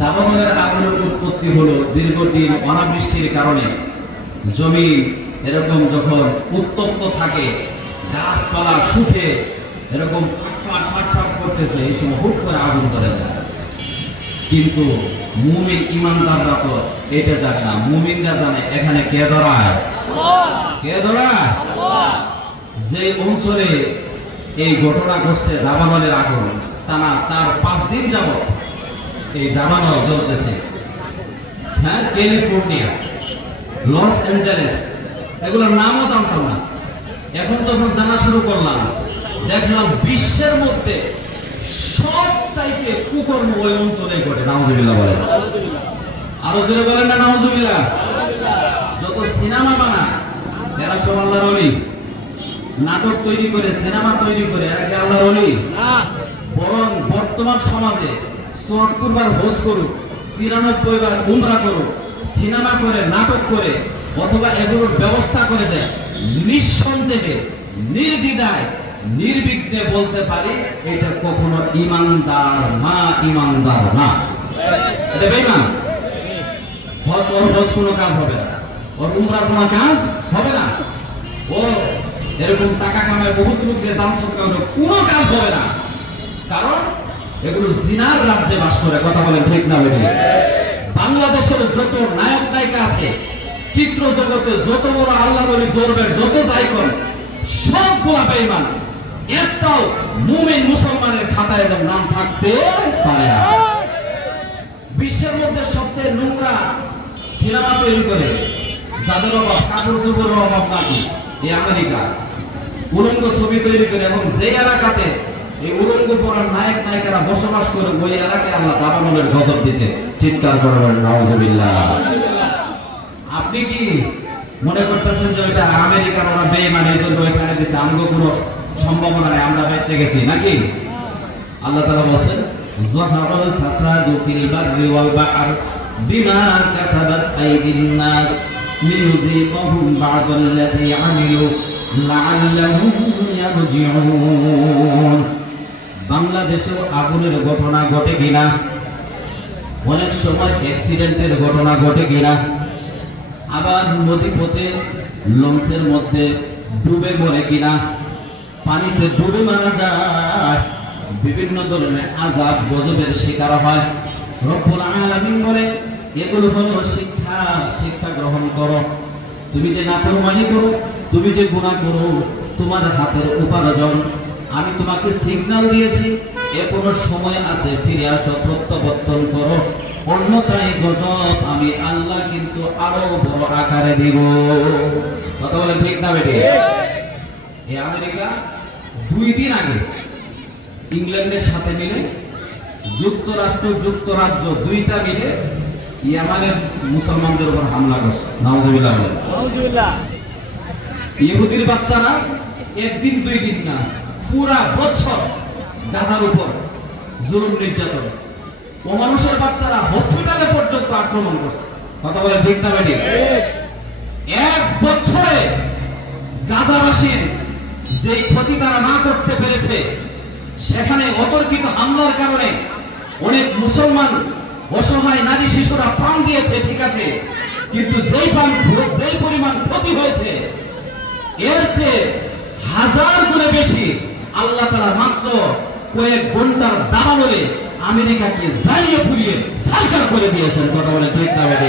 দাবানলের আগুনের উৎপত্তি হলো দীর্ঘদিন অনাবৃষ্টির কারণে। জমিন এরকম যখন উত্তপ্ত থাকে, গাছপালা শুকে এরকম ফাটফাট ফাটফাট করতেছে, এই সময় হুট করে আগুন ধরে যায়। কিন্তু মুমিন ইমানদাররা তো এটা জানে না। মুমিনরা জানে এখানে কে ধরায়, কে ধরায়। যে অঞ্চলে এই ঘটনা ঘটছে দাবানলের আগুন, টানা 4-5 দিন যাবত এই দাবানল জ্বলতেছে। হ্যাঁ, ক্যালিফোর্নিয়া, লস অ্যাঞ্জেলেস, এগুলোর নামও জানতাম না। এখন যখন জানা শুরু করলাম, দেখলাম বিশ্বের মধ্যে সবচাইতে কুকর্ম ওই অঞ্চলে ঘটে। নাউজুবিল্লাহ বলেন, আরো জোরে বলেন না নাউজুবিল্লাহ। যত সিনেমা বানায় এরা সব আল্লাহর ওলি। নাটক তৈরি করে, সিনেমা তৈরি করে, এরা কি আল্লাহর ওলি? বরং বর্তমান সমাজে ৭৪ বার হজ করুক, ৯৩ বার উমরা করুক, সিনেমা করে, নাটক করে, অথবা এগুলোর ব্যবস্থা করে দেয়, নিঃসন্দেহে নির্দ্বিধায় নির্বিঘ্নে বলতে পারি এটা কখনো ইমানদার না, ইমানদার না। এটা বেঈমান। হজ কোনো কাজ হবে না, ওর উমরা কোনো কাজ হবে না, ও এরকম টাকা কামায় বহুত লোকের দান সৎকার কোনো কাজ হবে না। কারণ এগুলো জিনার রাজ্যে বাস করে। কথা বলেন ঠিক না বেঠিক? বাংলাদেশের যত নায়ক নায়িকা আছে, চিত্র জগতে যত বড় আল্লাহর ওলি দরবেশ যত যাইকন, সবগুলা বেঈমান। একটাও মুমিন মুসলমানের খাতায় এদের নাম থাকতে পারে না। বিশ্বের মধ্যে সবচেয়ে নোংরা সিনেমা তৈরি করে, যাদের অভাব কাপড় চোপড়ের অভাব নাকি, এই আমেরিকা। উলঙ্গ ছবি তৈরি করে, এবং যে এলাকাতে এই উলঙ্গ পড়ার নায়ক নায়িকারা বসবাস করে, ওই এলাকায় আল্লাহ দাবানলের গজব দিয়েছে। চিৎকার করবেন নাউজুবিল্লাহ। আপনি কি মনে করতেছেন যে এটা আমেরিকার ওরা বেঈমান, এই জন্য এখানে দিছে, আমগো কোনো সম্ভাবনা নেই, আমরা বেঁচে গেছি নাকি? আল্লাহ তাআলা বলেন, যাহারাল ফাসাদু ফিল বাররি ওয়াল বাহর বিমা কাসাবাত আইদিন নাস লিয়ুযীকাহুম বা'দাল্লাযী আমিলু লাআল্লাহুম ইয়ারজিউন। বাংলাদেশেও আগুনের ঘটনা ঘটে কিনা, অনেক সময় অ্যাক্সিডেন্টের ঘটনা ঘটে কিনা, আবার নদী পথে লঞ্চের মধ্যে ডুবে মরে কিনা, পানিতে ডুবে মারা যায়, বিভিন্ন ধরনের আযাব গজবের শিকার হয়। রব্বুল আলামিন বলে এগুলো হলো শিক্ষা, শিক্ষা গ্রহণ করো। তুমি যে নাফরমানি করো, তুমি যে গুনাহ করো, তোমার হাতের উপার্জন আমি তোমাকে সিগন্যাল দিয়েছি, এখনো সময় আছে, ফিরে আসো, প্রত্যাবর্তন করো, অন্যথায় গজব আমি আল্লাহ কিন্তু আরো বড় আকারে দিব। কথা বলে ঠিক না বেটি? এই আমেরিকা 2 দিন আগে ইংল্যান্ডের সাথে মিলে যুক্তরাষ্ট্র যুক্তরাজ্য দুইটা মিলে ইয়ামানের মুসলমানদের উপর হামলা করছে। নাউজুবিল্লাহ। ইহুদির বাচ্চারা একদিন 2 দিন না, পুরা বছর গাজার উপর জুলুম নির্যাতন। ও মানুষের বাচ্চারা হসপিটালে পর্যন্ত আক্রমণ করছে। কথা বলে ঠিক না বেটি? 1 বছরে গাজাবাসীর যে ক্ষতি তারা না করতে পেরেছে, সেখানে অতর্কিত হামলার কারণে অনেক মুসলমান অসহায় নারী শিশুরা প্রাণ দিয়েছে, ঠিক আছে, কিন্তু যেই পরিমাণ ক্ষতি হয়েছে এর চেয়ে 1000 গুণে বেশি আল্লাহ তাআলা মাত্র কয়েক ঘন্টার দাবানলে আমেরিকাকে জ্বালিয়ে পুড়িয়ে সরকার করে দিয়েছেন। কথা বলে ঠিক না বেটি?